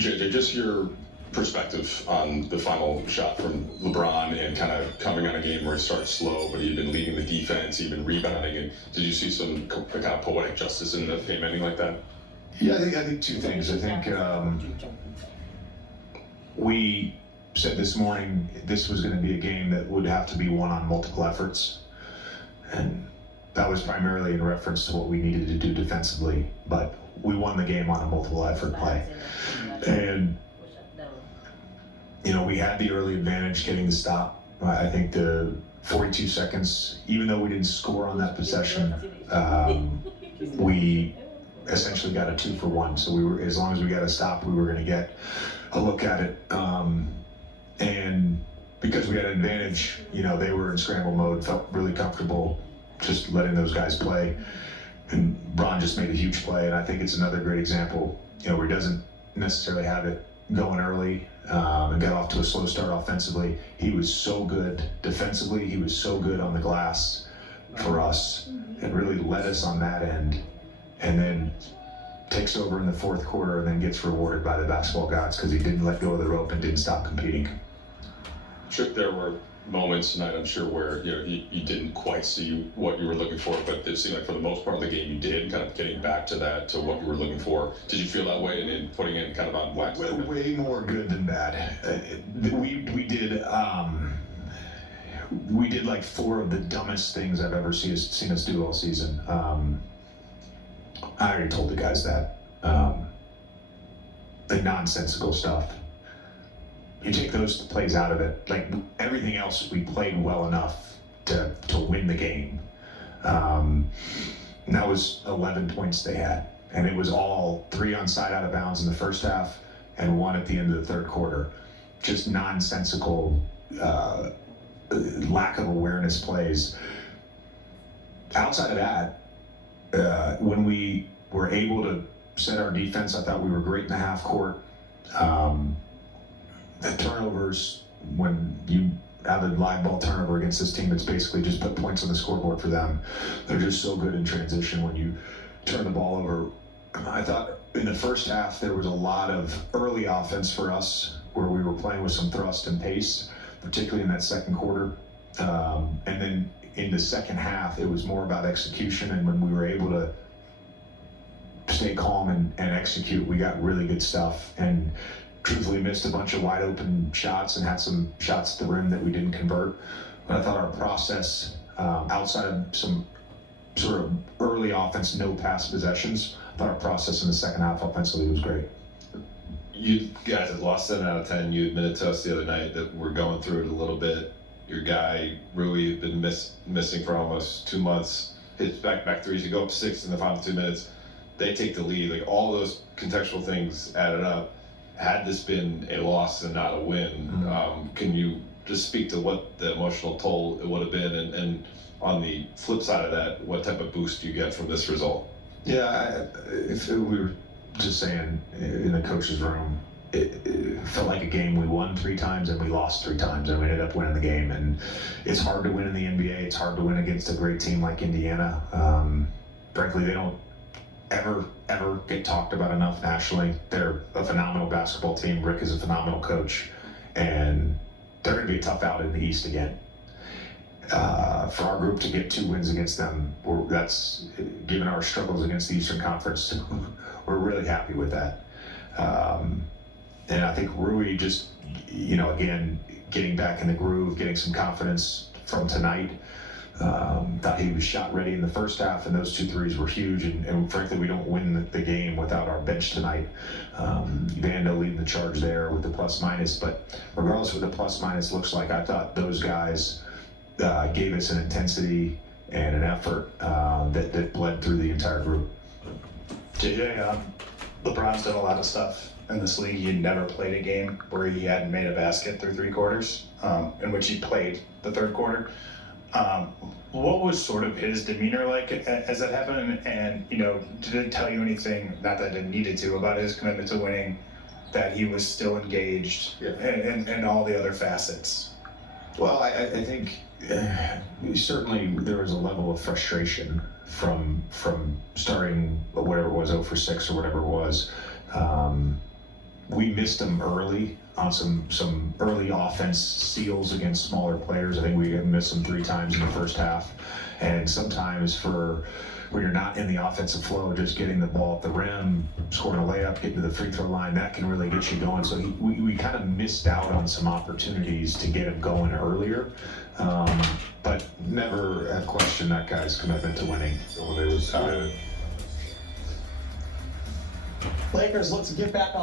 JJ, just your perspective on the final shot from LeBron and kind of coming on a game where it starts slow, but he'd been leading the defense, he'd been rebounding, and did you see some kind of poetic justice in the game ending like that? Yeah, I think two things. I think we said this morning this was going to be a game that would have to be won on multiple efforts, and that was primarily in reference to what we needed to do defensively, but we won the game on a multiple effort play. And we had the early advantage getting the stop. I think the 42 seconds, even though we didn't score on that possession, we essentially got a 2-for-1. So we were, as long as we got a stop, we were going to get a look at it. And because we had an advantage, they were in scramble mode, felt really comfortable just letting those guys play. And Bron just made a huge play, and I think it's another great example, where he doesn't necessarily have it going early and got off to a slow start offensively. He was so good defensively. He was so good on the glass for us and really led us on that end, and then takes over in the fourth quarter and then gets rewarded by the basketball gods because he didn't let go of the rope and didn't stop competing. Sure, there were moments tonight, I'm sure, where you didn't quite see what you were looking for, but it seemed like for the most part of the game you did, kind of getting back to what you were looking for. Did you feel that way in putting it kind of on wax? Way more good than bad. We did like 4 of the dumbest things I've ever seen us do all season. I already told the guys that. The nonsensical stuff. You take those plays out of it, like everything else, we played well enough to win the game. And that was 11 points they had. And it was all 3 onside out of bounds in the first half and 1 at the end of the third quarter. Just nonsensical, lack of awareness plays. Outside of that, when we were able to set our defense, I thought we were great in the half court. The turnovers, when you have a live ball turnover against this team, it's basically just put points on the scoreboard for them. They're just so good in transition when you turn the ball over. I thought in the first half there was a lot of early offense for us where we were playing with some thrust and pace, particularly in that second quarter. And then in the second half, it was more about execution, and when we were able to stay calm and execute, we got really good stuff. And truthfully missed a bunch of wide open shots and had some shots at the rim that we didn't convert. But I thought our process, outside of some sort of early offense, no pass possessions, I thought our process in the second half offensively was great. You guys had lost 7 out of 10. You admitted to us the other night that we're going through it a little bit. Your guy, Rui, had been missing for almost 2 months. Hits back threes. You go up 6 in the final 2 minutes. They take the lead. Like, all those contextual things added up. Had this been a loss and not a win, can you just speak to what the emotional toll it would have been, and on the flip side of that, what type of boost do you get from this result? Yeah, we were just saying in the coach's room, it felt like a game we won 3 times and we lost 3 times, and we ended up winning the game. And it's hard to win in the NBA. It's hard to win against a great team like Indiana. Frankly, they don't ever get talked about enough nationally. They're a phenomenal basketball team. Rick is a phenomenal coach, and they're going to be a tough out in the East again. For our group to get 2 wins against them, that's, given our struggles against the Eastern Conference, we're really happy with that. And I think Rui just, again, getting back in the groove, getting some confidence from tonight. Thought he was shot ready in the first half, and those 2 threes were huge. And frankly, we don't win the game without our bench tonight. Vando leading the charge there with the plus minus. But regardless of what the plus minus looks like, I thought those guys gave us an intensity and an effort that bled through the entire group. JJ, LeBron's done a lot of stuff in this league. He had never played a game where he hadn't made a basket through 3 quarters, in which he played the third quarter. What was sort of his demeanor like as that happened? And did it tell you anything, not that it needed to, about his commitment to winning, that he was still engaged in all the other facets? Well, I think certainly there was a level of frustration from starting whatever it was, 0 for 6 or whatever it was. we missed him early on some early offense seals against smaller players. I think we missed him 3 times in the first half. And sometimes when you're not in the offensive flow, just getting the ball at the rim, scoring a layup, getting to the free throw line, that can really get you going. So we kind of missed out on some opportunities to get him going earlier. But never have questioned that guy's commitment to winning. So it was Lakers, let's get back on.